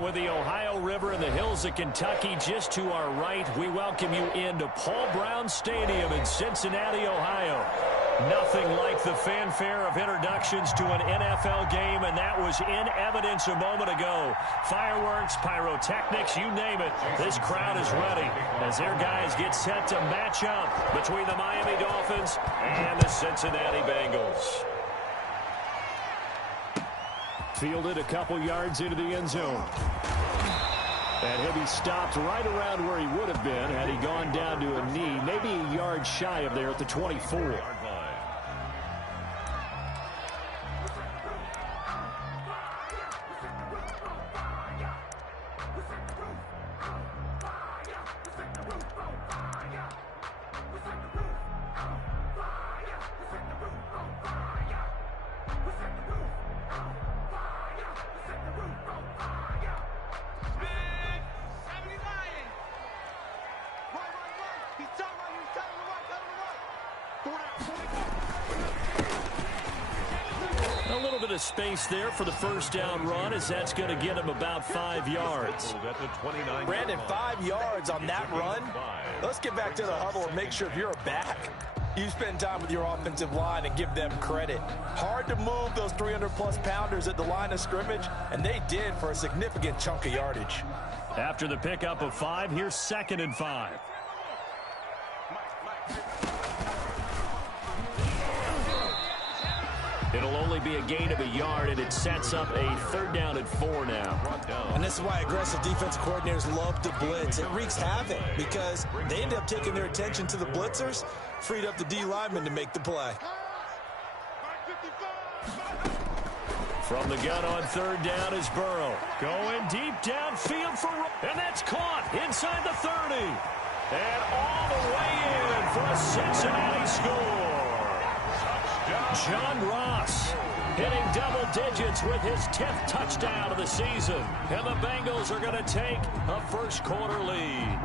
With the Ohio River and the hills of Kentucky just to our right, we welcome you into Paul Brown Stadium in Cincinnati, Ohio. Nothing like the fanfare of introductions to an NFL game, and that was in evidence a moment ago. Fireworks, pyrotechnics, you name it. This crowd is ready as their guys get set to match up between the Miami Dolphins and the Cincinnati Bengals. Fielded a couple yards into the end zone. And he'll be stopped right around where he would have been had he gone down to a knee, maybe a yard shy of there at the 24. A little bit of space there for the first down run, as that's going to get him about 5 yards. Brandon, 5 yards on that run. Let's get back to the huddle and make sure if you're a back, you spend time with your offensive line and give them credit. Hard to move those 300-plus pounders at the line of scrimmage, and they did for a significant chunk of yardage. After the pickup of 5, here's 2nd and 5. It'll only be a gain of a yard, and it sets up a 3rd down and 4 now. And this is why aggressive defensive coordinators love to blitz. It wreaks havoc because they end up taking their attention to the blitzers, freed up the D lineman to make the play. From the gun on 3rd down is Burrow. Going deep downfield for, and that's caught inside the 30. And all the way in for a Cincinnati score. John Ross hitting double digits with his 10th touchdown of the season. And the Bengals are going to take a first-quarter lead.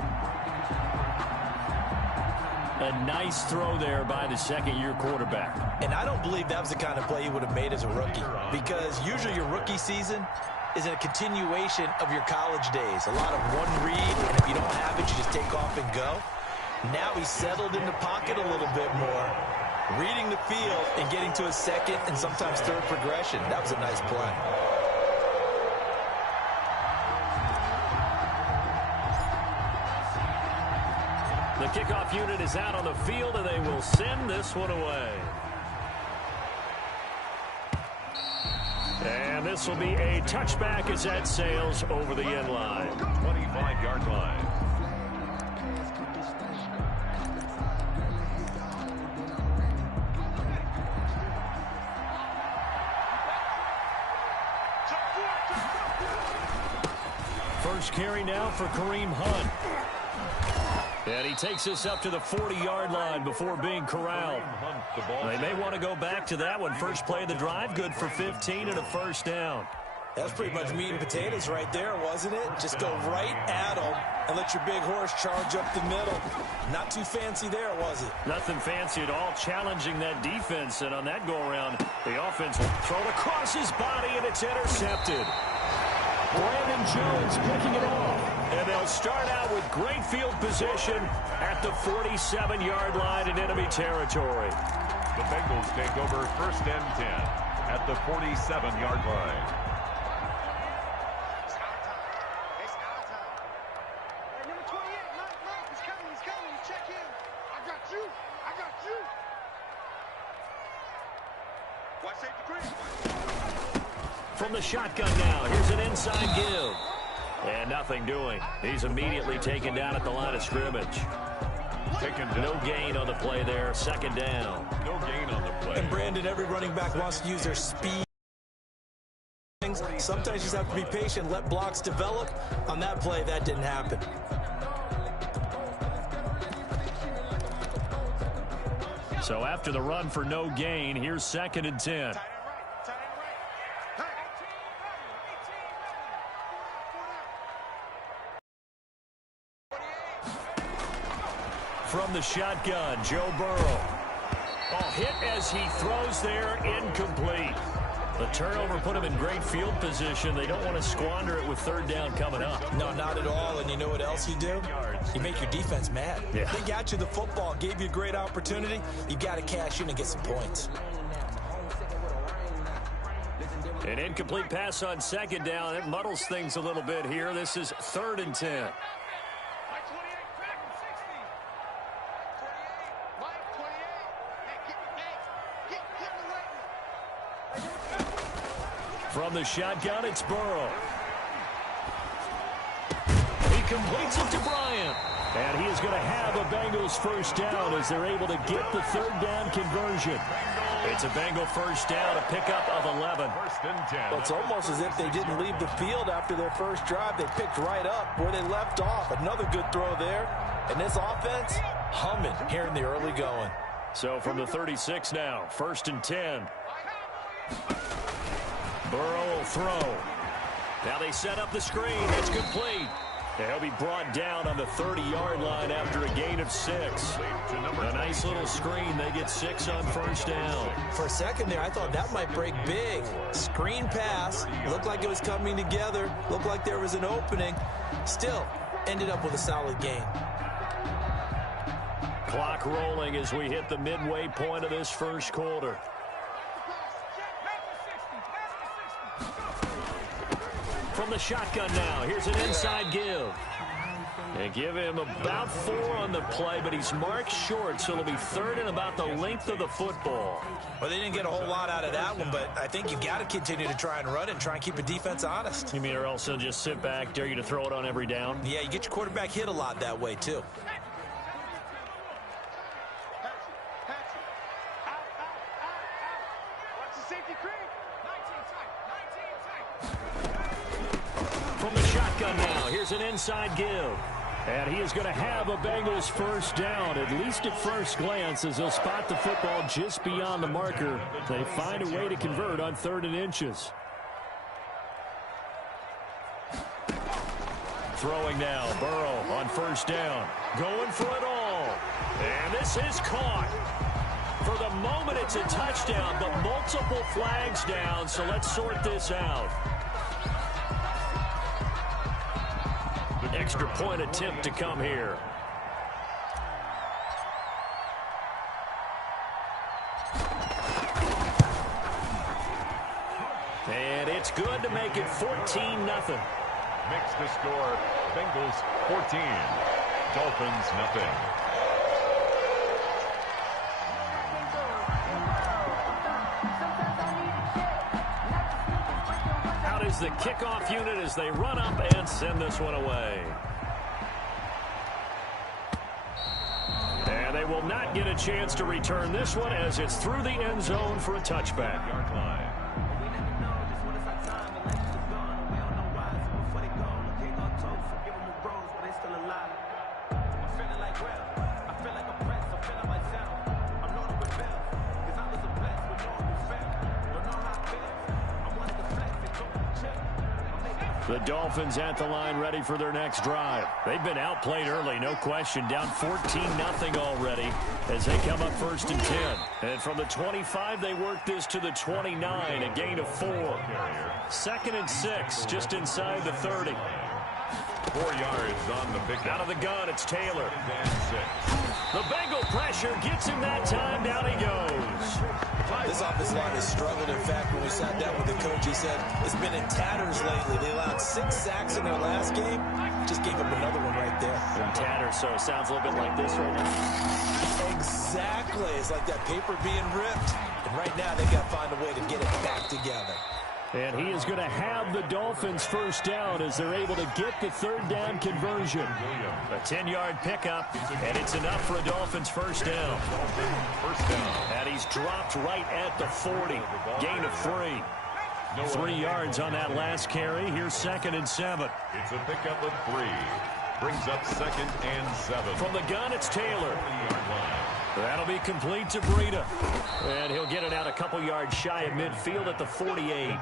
A nice throw there by the second-year quarterback. And I don't believe that was the kind of play he would have made as a rookie, because usually your rookie season is a continuation of your college days. A lot of one read, and if you don't have it, you just take off and go. Now he's settled in the pocket a little bit more, reading the field and getting to a second and sometimes third progression. That was a nice play. The kickoff unit is out on the field, and they will send this one away. And this will be a touchback as that sails over the end line. 25-yard line. First carry now for Kareem Hunt. And he takes us up to the 40-yard line before being corralled. They may want to go back to that one. First play of the drive, good for 15 and a first down. That's pretty much meat and potatoes right there, wasn't it? Just go right at them and let your big horse charge up the middle. Not too fancy there, was it? Nothing fancy at all, challenging that defense. And on that go-around, the offense will throw it across his body, and it's intercepted. Brandon Jones picking it off. And they'll start out with great field position at the 47-yard line in enemy territory. The Bengals take over 1st and 10 at the 47-yard line. It's our time. Hey, number 28, Mike, he's coming. Check in. I got you. Watch safety Chris. From the shotgun now, here's an inside give. And nothing doing. He's immediately taken down at the line of scrimmage. No gain on the play there. 2nd down. No gain on the play. And Brandon, every running back wants to use their speed. Sometimes you just have to be patient, let blocks develop. On that play, that didn't happen. So after the run for no gain, here's 2nd and 10. From the shotgun, Joe Burrow. Oh, hit as he throws there, incomplete. The turnover put them in great field position. They don't want to squander it with third down coming up. No, not at all. And you know what else you do? You make your defense mad. Yeah. They got you the football, gave you a great opportunity. You got to cash in and get some points. An incomplete pass on second down. It muddles things a little bit here. This is 3rd and 10. From the shotgun, it's Burrow. He completes it to Bryant. And he is going to have a Bengals first down as they're able to get the third down conversion. It's a Bengal first down, a pickup of 11. Well, it's almost as if they didn't leave the field after their first drive. They picked right up where they left off. Another good throw there. And this offense, humming here in the early going. So from the 36 now, 1st and 10. Burrow will throw. Now they set up the screen. It's complete. He'll be brought down on the 30-yard line after a gain of 6. A nice little screen. They get 6 on first down. For a second there, I thought that might break big. Screen pass. Looked like it was coming together. Looked like there was an opening. Still, ended up with a solid gain. Clock rolling as we hit the midway point of this first quarter. From the shotgun now, here's an inside give. They give him about 4 on the play, but he's marked short, so it'll be 3rd and about the length of the football. Well, they didn't get a whole lot out of that one, but I think you got to continue to try and run it and try and keep the defense honest. You mean or else they'll just sit back, dare you to throw it on every down? Yeah, you get your quarterback hit a lot that way, too. From the shotgun now, here's an inside give. And he is going to have a Bengals first down, at least at first glance, as they'll spot the football just beyond the marker. They find a way to convert on 3rd and inches. Throwing now, Burrow on first down. Going for it all. And this is caught. For the moment, it's a touchdown, but multiple flags down, so let's sort this out. Extra point attempt to come here. And it's good to make it 14-0. Makes the score Bengals 14, Dolphins nothing. Out is the kickoff unit as they run up and send this one away. And they will not get a chance to return this one as it's through the end zone for a touchback. Yard line. The Dolphins at the line ready for their next drive. They've been outplayed early, no question. Down 14-0 already as they come up 1st and 10. And from the 25, they work this to the 29, a gain of 4. 2nd and 6, just inside the 30. 4 yards on the pick. Out of the gun, it's Taylor. And 6. The Bengal pressure gets him that time. Down he goes. This offensive line has struggled. In fact, when we sat down with the coach, he said it's been in tatters lately. They allowed 6 sacks in their last game. Just gave up another one right there. In tatters, so it sounds a little bit like this right now. Exactly. It's like that paper being ripped. And right now, they got to find a way to get it back together. And he is going to have the Dolphins first down as they're able to get the third down conversion. A 10-yard pickup, and it's enough for a Dolphins first down. And he's dropped right at the 40. Gain of 3. 3 yards on that last carry. Here's 2nd and 7. It's a pickup of 3. Brings up 2nd and 7. From the gun, it's Taylor. That'll be complete to Breida. And he'll get it out a couple yards shy of midfield at the 48.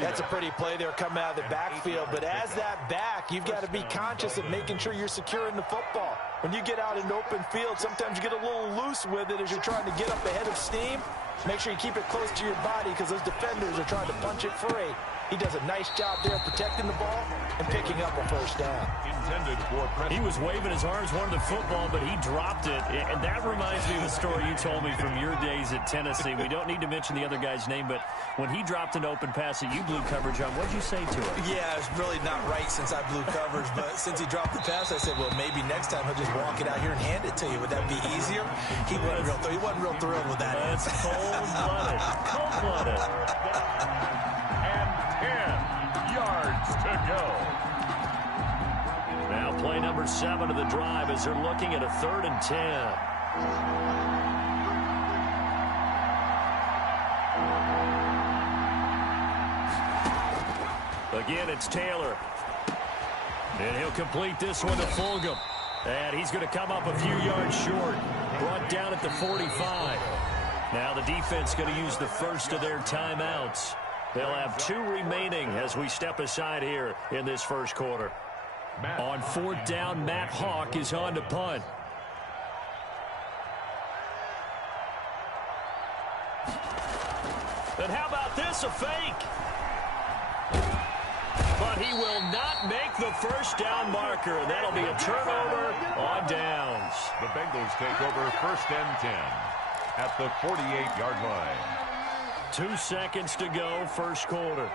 That's a pretty play there coming out of the backfield. But as that back, you've got to be conscious of making sure you're securing the football. When you get out in open field, sometimes you get a little loose with it as you're trying to get up ahead of steam. Make sure you keep it close to your body because those defenders are trying to punch it free. He does a nice job there protecting the ball and picking up a first down. He was waving his arms, wanted the football, but he dropped it. And that reminds me of the story you told me from your days at Tennessee. We don't need to mention the other guy's name, but when he dropped an open pass that you blew coverage on, what did you say to him? Yeah, it's really not right since I blew coverage, but since he dropped the pass, I said, well, maybe next time he'll just walk it out here and hand it to you. Would that be easier? He wasn't real thrilled with that. That's cold-blooded. Cold-blooded. And 10 yards to go. Now play number 7 of the drive as they're looking at a 3rd and 10. Again, it's Taylor. And he'll complete this one to Fulgham. And he's going to come up a few yards short. Brought down at the 45. Now the defense going to use the first of their timeouts. They'll have 2 remaining as we step aside here in this first quarter. On 4th down, Matt Hawk is on to punt. And how about this, a fake? But he will not make the first down marker. That'll be a turnover on downs. The Bengals take over 1st and 10 at the 48-yard line. 2 seconds to go, first quarter.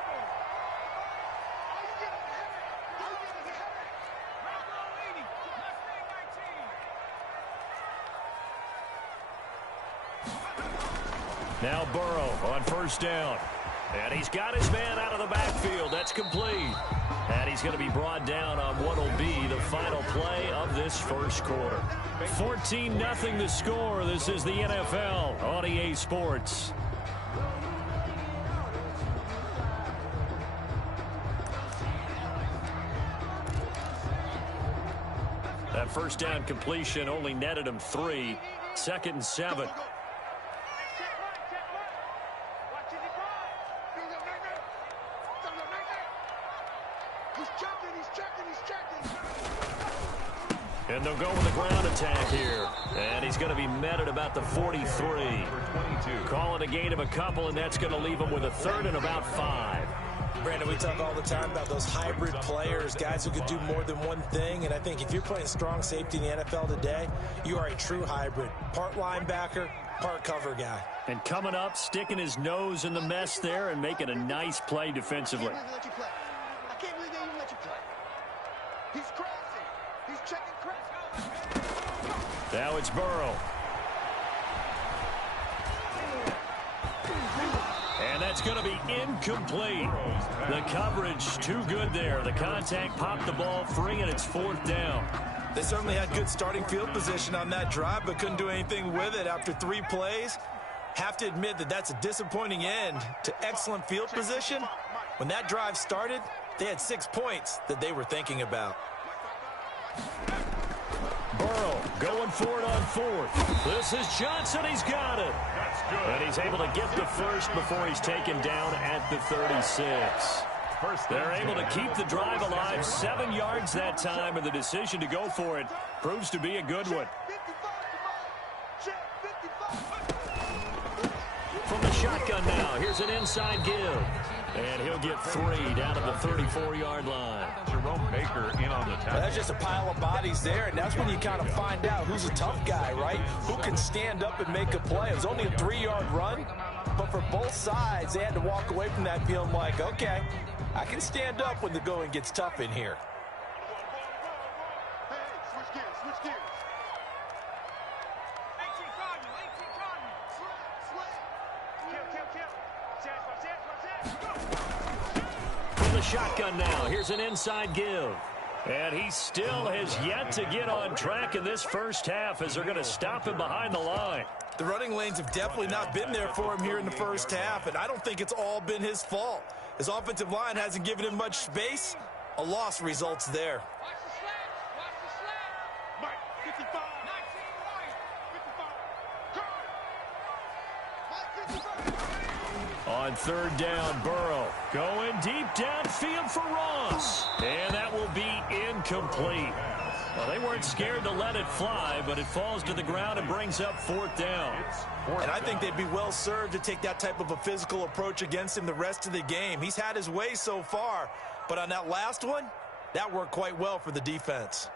Now Burrow on 1st down. And he's got his man out of the backfield. That's complete. And he's going to be brought down on what will be the final play of this first quarter. 14-0 the score. This is the NFL on EA Sports. That first down completion only netted him 3. 2nd and 7. And they'll go with the ground attack here. And he's going to be met at about the 43. Call it a gain of a couple, and that's going to leave him with a 3rd and about 5. Brandon, we talk all the time about those hybrid players, guys who could do more than one thing. And I think if you're playing strong safety in the NFL today, you are a true hybrid. Part linebacker, part cover guy. And coming up, sticking his nose in the mess there and making a nice play defensively. I can't believe they even let you play. He's crossing. He's checking cross. Now it's Burrow. And that's going to be incomplete. The coverage too good there. The contact popped the ball free, and it's 4th down. They certainly had good starting field position on that drive, but couldn't do anything with it after 3 plays. Have to admit that that's a disappointing end to excellent field position. When that drive started, they had 6 points that they were thinking about. Burrow going for it on 4th. This is Johnson. He's got it. That's good. And he's able to get the first before he's taken down at the 36. They're able to keep the drive alive. 7 yards that time, and the decision to go for it proves to be a good one. From the shotgun now, here's an inside give. And he'll get 3 down to the 34-yard line. Jerome Baker in on the tackle. That's just a pile of bodies there, and that's when you kind of find out who's a tough guy, right? Who can stand up and make a play. It was only a 3-yard run, but for both sides, they had to walk away from that feeling like, okay, I can stand up when the going gets tough in here. Hey, switch gears, switch gears. 18 Cardinal. From the shotgun now, here's an inside give. And he still has yet to get on track in this first half as they're going to stop him behind the line. The running lanes have definitely not been there for him here in the first half, and I don't think it's all been his fault. His offensive line hasn't given him much space. A loss results there. Watch the slap. Watch the slap. Mike, 55. 19, Mike. 55. On 3rd down, Burrow going deep downfield for Ross. And that will be incomplete. Well, they weren't scared to let it fly, but it falls to the ground and brings up 4th down. And I think they'd be well served to take that type of a physical approach against him the rest of the game. He's had his way so far, but on that last one, that worked quite well for the defense.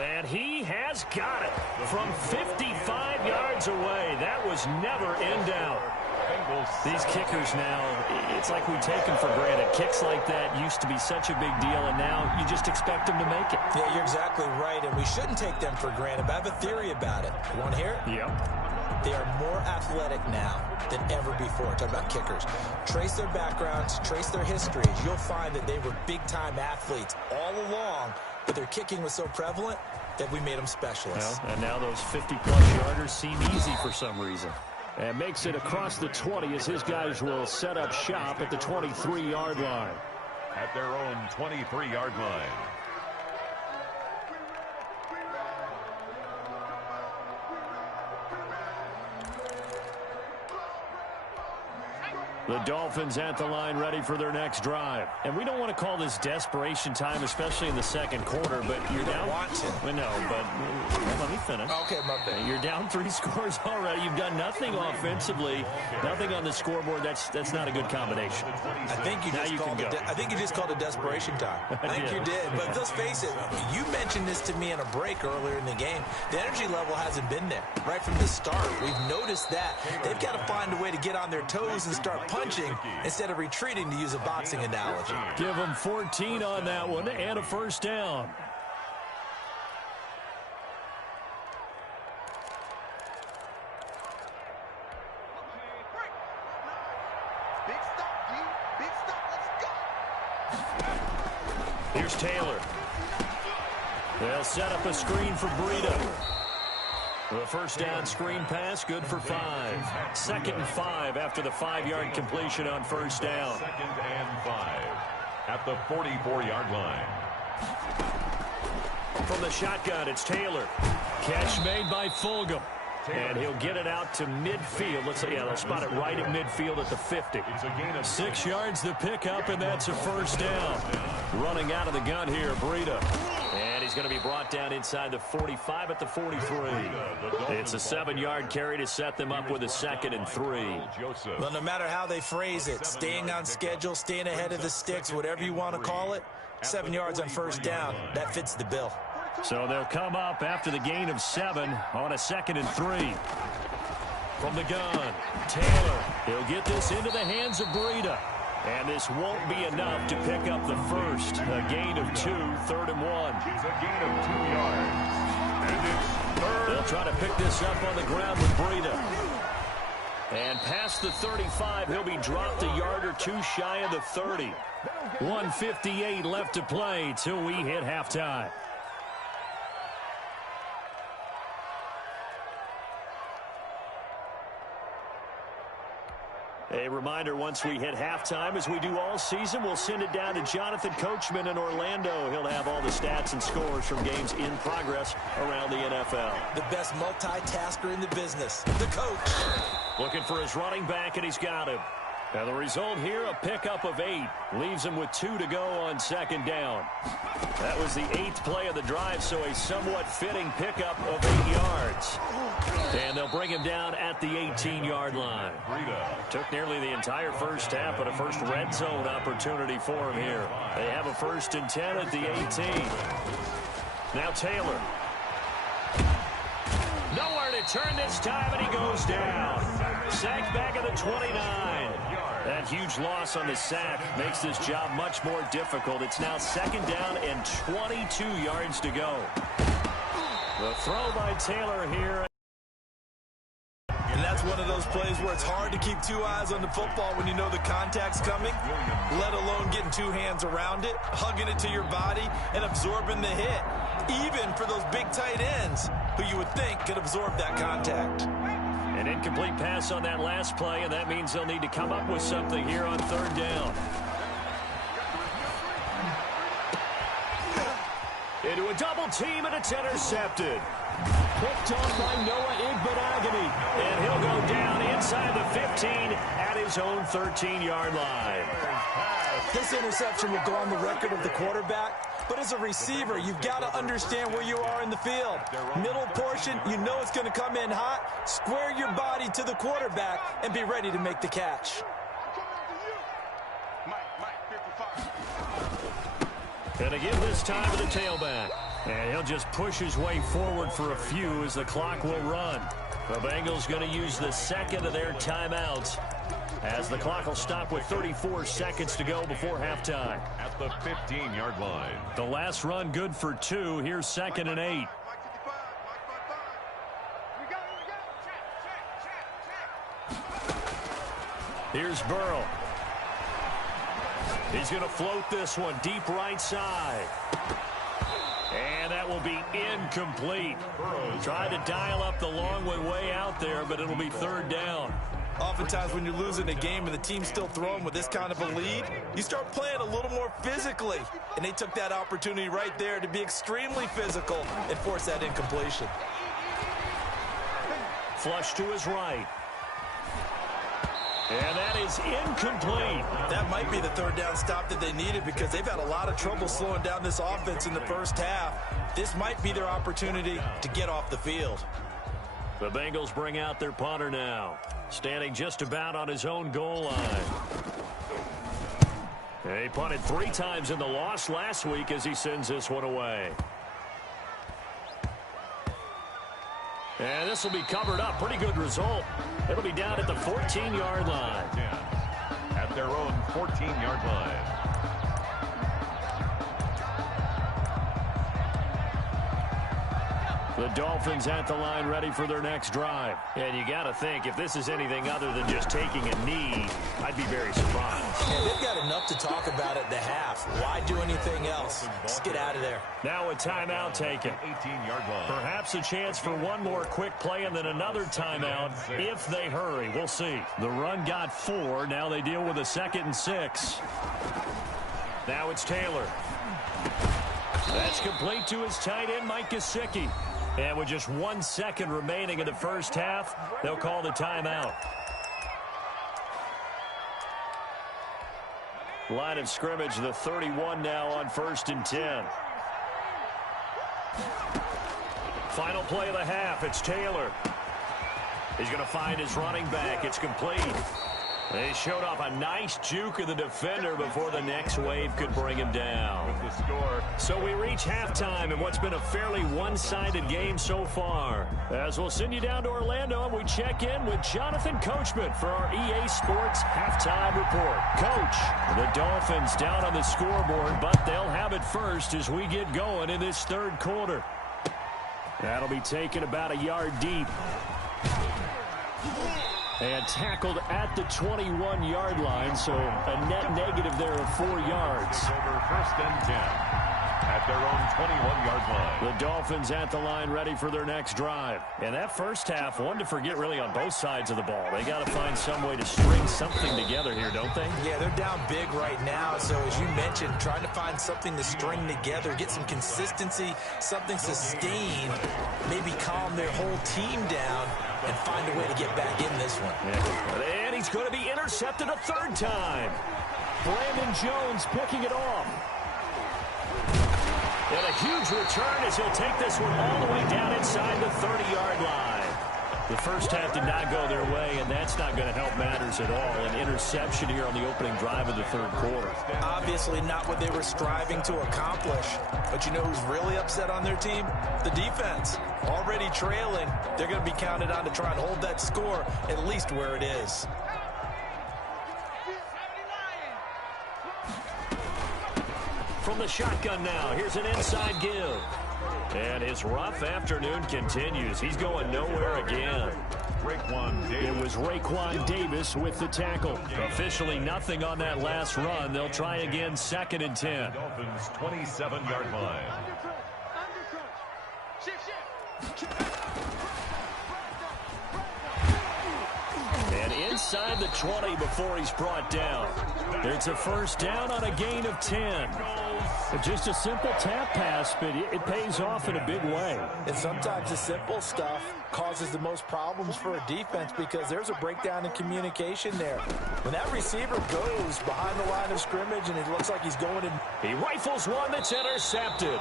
And he has got it from 55 yards away. That was never in doubt. These kickers now, it's like we take them for granted. Kicks like that used to be such a big deal, and now you just expect them to make it. Yeah, you're exactly right, and we shouldn't take them for granted, but I have a theory about it. You want to hear it? Yep. They are more athletic now than ever before. Talk about kickers. Trace their backgrounds, trace their histories. You'll find that they were big-time athletes all along, but their kicking was so prevalent that we made them specialists. Well, and now those 50-plus yarders seem easy for some reason. And makes it across the 20 as his guys will set up shop at the 23-yard line. At their own 23-yard line. The Dolphins at the line ready for their next drive. And we don't want to call this desperation time, especially in the second quarter, but you're down. Well, no, but let me finish. Okay, my bad. You're down 3 scores already. You've done nothing offensively, nothing on the scoreboard. That's not a good combination. I think you just called it desperation time. I think you did. But let's face it, you mentioned this to me in a break earlier in the game. The energy level hasn't been there right from the start. We've noticed that. They've got to find a way to get on their toes and start punching instead of retreating, to use a boxing analogy. Give them 14 on that one and a 1st down. Big stop, D. Big stop. Let's go. Here's Taylor. They'll set up a screen for Breida. The 1st down screen pass, good for 5. 2nd and 5 after the 5-yard completion on 1st down. 2nd and 5 at the 44-yard line. From the shotgun, it's Taylor. Catch made by Fulgham. And he'll get it out to midfield. Let's say, they'll spot it right at midfield at the 50. 6 yards to pick up, and that's a 1st down. Running out of the gun here, Breida. And he's going to be brought down inside the 45 at the 43. It's a 7-yard carry to set them up with a 2nd and 3. Well, no matter how they phrase it, staying on schedule, staying ahead of the sticks, whatever you want to call it, 7 yards on 1st down, that fits the bill. So they'll come up after the gain of 7 on a 2nd and 3. From the gun, Taylor. He'll get this into the hands of Breida. And this won't be enough to pick up the 1st. A gain of 2, 3rd and 1. It's a gain of 2 yards. And it's 3rd. They'll try to pick this up on the ground with Breida. And past the 35, he'll be dropped a yard or 2 shy of the 30. 1:58 left to play till we hit halftime. A reminder, once we hit halftime, as we do all season, we'll send it down to Jonathan Coachman in Orlando. He'll have all the stats and scores from games in progress around the NFL. The best multitasker in the business, the coach. Looking for his running back, and he's got him. And the result here, a pickup of 8. Leaves him with 2 to go on 2nd down. That was the 8th play of the drive, so a somewhat fitting pickup of 8 yards. And they'll bring him down at the 18-yard line. Took nearly the entire first half, but a first red zone opportunity for him here. They have a 1st and 10 at the 18. Now Taylor. Nowhere to turn this time, and he goes down. Sacked back at the 29. That huge loss on the sack makes this job much more difficult. It's now 2nd down and 22 yards to go. The throw by Taylor here. And that's one of those plays where it's hard to keep 2 eyes on the football when you know the contact's coming, let alone getting 2 hands around it, hugging it to your body, and absorbing the hit, even for those big tight ends who you would think could absorb that contact. An incomplete pass on that last play, and that means they'll need to come up with something here on 3rd down. Into a double team, and it's intercepted. Picked off by Noah Igbenogany. And he'll go down inside the 15 at his own 13-yard line. This interception will go on the record of the quarterback, but as a receiver, you've got to understand where you are in the field. Middle portion, you know it's going to come in hot. Square your body to the quarterback and be ready to make the catch. And again this time to the tailback. And he'll just push his way forward for a few as the clock will run. The Bengals going to use the second of their timeouts as the clock will stop with 34 seconds to go before halftime. At the 15-yard line. The last run good for 2. Here's 2nd and 8. Here's Burrow. He's going to float this one deep right side. And that will be incomplete. Tried to dial up the long way out there, but it'll be 3rd down. Oftentimes when you're losing a game and the team's still throwing with this kind of a lead, you start playing a little more physically. And they took that opportunity right there to be extremely physical and force that incompletion. Flush to his right. And that is incomplete. That might be the 3rd down stop that they needed because they've had a lot of trouble slowing down this offense in the first half. This might be their opportunity to get off the field. The Bengals bring out their punter now, standing just about on his own goal line. He punted 3 times in the loss last week as he sends this one away. And this will be covered up. Pretty good result. It'll be down at the 14-yard line. At their own 14-yard line. The Dolphins at the line ready for their next drive. And you got to think, if this is anything other than just taking a knee, I'd be very surprised. Yeah, they've got enough to talk about at the half. Why do anything else? Just get out of there. Now a timeout taken. 18-yard line. Perhaps a chance for one more quick play and then another timeout if they hurry. We'll see. The run got 4. Now they deal with a 2nd and 6. Now it's Taylor. That's complete to his tight end, Mike Gesicki. And with just 1 second remaining in the first half, they'll call the timeout. Line of scrimmage, the 31 now on 1st and 10. Final play of the half, it's Taylor. He's going to find his running back. It's complete. They showed off a nice juke of the defender before the next wave could bring him down. With the score. So we reach halftime in what's been a fairly one-sided game so far. As we'll send you down to Orlando and we check in with Jonathan Coachman for our EA Sports Halftime Report. Coach, the Dolphins down on the scoreboard, but they'll have it first as we get going in this 3rd quarter. That'll be taken about a yard deep. And tackled at the 21-yard line, so a net negative there of 4 yards. Over 1st and 10 at their own 21-yard line. The Dolphins at the line ready for their next drive. And that first half, one to forget really on both sides of the ball. They got to find some way to string something together here, don't they? Yeah, they're down big right now, so as you mentioned, trying to find something to string together, get some consistency, something sustained, maybe calm their whole team down, and find a way to get back in this one. Yeah. And he's going to be intercepted a 3rd time. Brandon Jones picking it off. And a huge return as he'll take this one all the way down inside the 30-yard line. The first half did not go their way, and that's not going to help matters at all. An interception here on the opening drive of the 3rd quarter. Obviously not what they were striving to accomplish. But you know who's really upset on their team? The defense. Already trailing. They're going to be counted on to try and hold that score at least where it is. From the shotgun now, here's an inside give. And his rough afternoon continues. He's going nowhere again. It was Raekwon Davis with the tackle. Officially nothing on that last run. They'll try again 2nd and 10. Dolphins 27-yard line. And inside the 20 before he's brought down. It's a 1st down on a gain of 10. Just a simple tap pass, but it pays off in a big way. And sometimes the simple stuff causes the most problems for a defense because there's a breakdown in communication there. When that receiver goes behind the line of scrimmage and it looks like he's going in. He rifles one that's intercepted.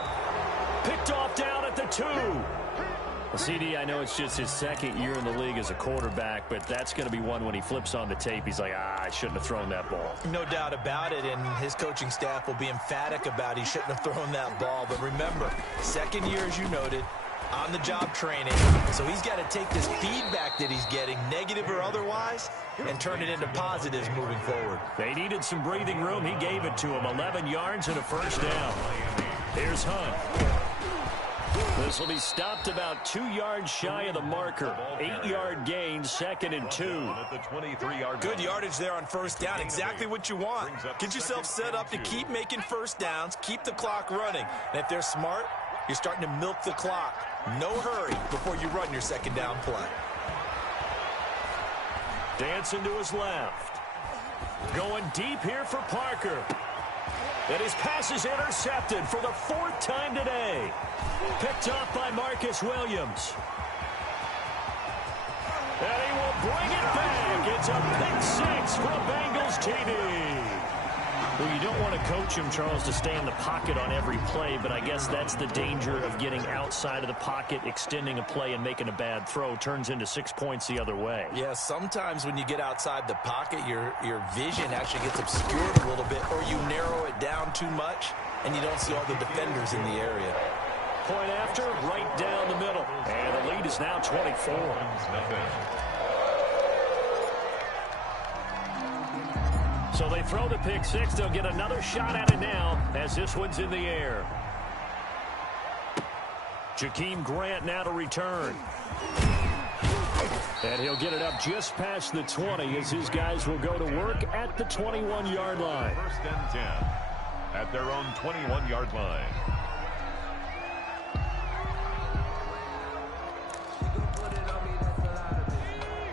Picked off down at the 2. Well, CD, I know it's just his second year in the league as a quarterback, but that's going to be one when he flips on the tape. He's like, I shouldn't have thrown that ball. No doubt about it, and his coaching staff will be emphatic about he shouldn't have thrown that ball. But remember, second year, as you noted, on-the-job training. So he's got to take this feedback that he's getting, negative or otherwise, and turn it into positives moving forward. They needed some breathing room. He gave it to him. 11 yards and a first down. Here's Hunt. This will be stopped about 2 yards shy of the marker. 8-yard gain, 2nd and 2. Good yardage there on first down. Exactly what you want. Get yourself set up to keep making first downs, keep the clock running. And if they're smart, you're starting to milk the clock. No hurry before you run your second down play. Dancing to his left. Going deep here for Parker. And his pass is intercepted for the 4th time today. Picked off by Marcus Williams. And he will bring it back. It's a pick 6 for a Bengals TD. Well, you don't want to coach him, Charles, to stay in the pocket on every play, but I guess that's the danger of getting outside of the pocket, extending a play, and making a bad throw. Turns into 6 points the other way. Yeah, sometimes when you get outside the pocket, your vision actually gets obscured a little bit, or you narrow it down too much, and you don't see all the defenders in the area. Point after, right down the middle. And the lead is now 24. So they throw the pick 6. They'll get another shot at it now as this one's in the air. Jakeem Grant now to return. And he'll get it up just past the 20 as his guys will go to work at the 21-yard line. 1st and 10 at their own 21-yard line.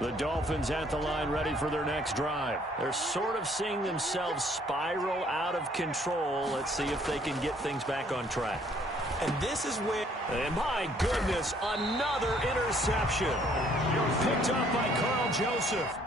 The Dolphins at the line ready for their next drive. They're sort of seeing themselves spiral out of control. Let's see if they can get things back on track. And this is where... And my goodness, another interception. Picked up by Carl Joseph.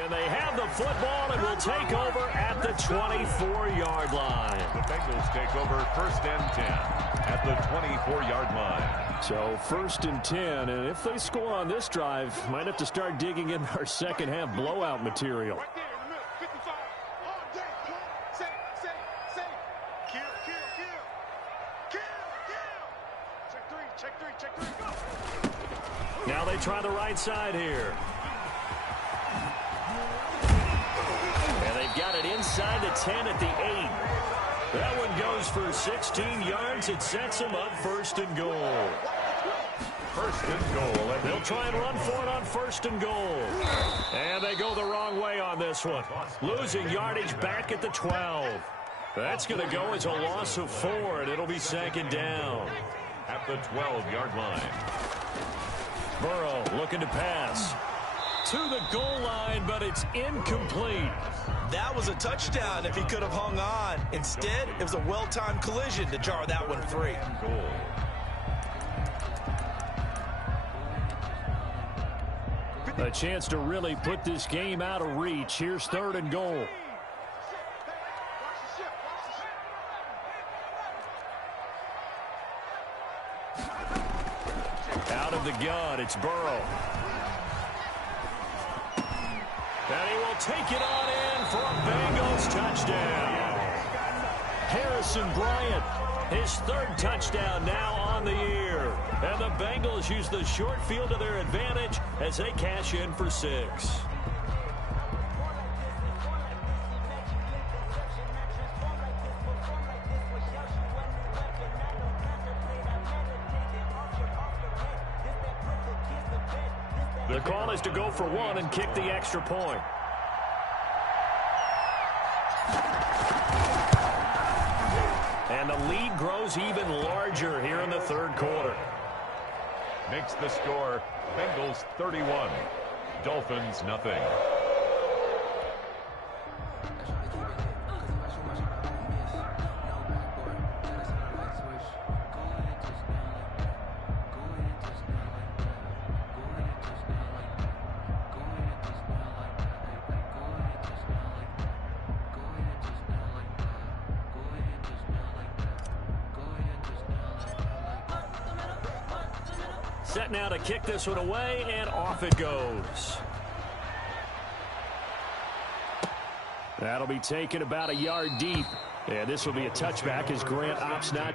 And they have the football and will take over at the 24-yard line. The Bengals take over 1st and 10 at the 24-yard line. So 1st and 10, and if they score on this drive, might have to start digging in our second half blowout material. Right there in the middle. 55. All day. Come on. Say. Kill. Check three. Go. Now they try the right side here. And they've got it inside the 10 at the 8. That one goes for 16 yards. It sets them up 1st and goal. 1st and goal. They'll try and run for it on 1st and goal. And they go the wrong way on this one. Losing yardage back at the 12. That's going to go as a loss of 4, and it'll be 2nd down. At the 12-yard line. Burrow looking to pass to the goal line, but it's incomplete. That was a touchdown if he could have hung on. Instead, it was a well-timed collision to jar that one free. Goal. A chance to really put this game out of reach. Here's 3rd and goal. Out of the gun, it's Burrow. And he will take it on in for a Bengals touchdown. Harrison Bryant, his 3rd touchdown now on the year. And the Bengals use the short field to their advantage as they cash in for 6. The call is to go for 1 and kick the extra point. And the lead grows even larger here in the 3rd quarter. Makes the score Bengals 31, Dolphins nothing. Set now to kick this one away, and off it goes. That'll be taken about a yard deep. And this will be a touchback as Grant opts not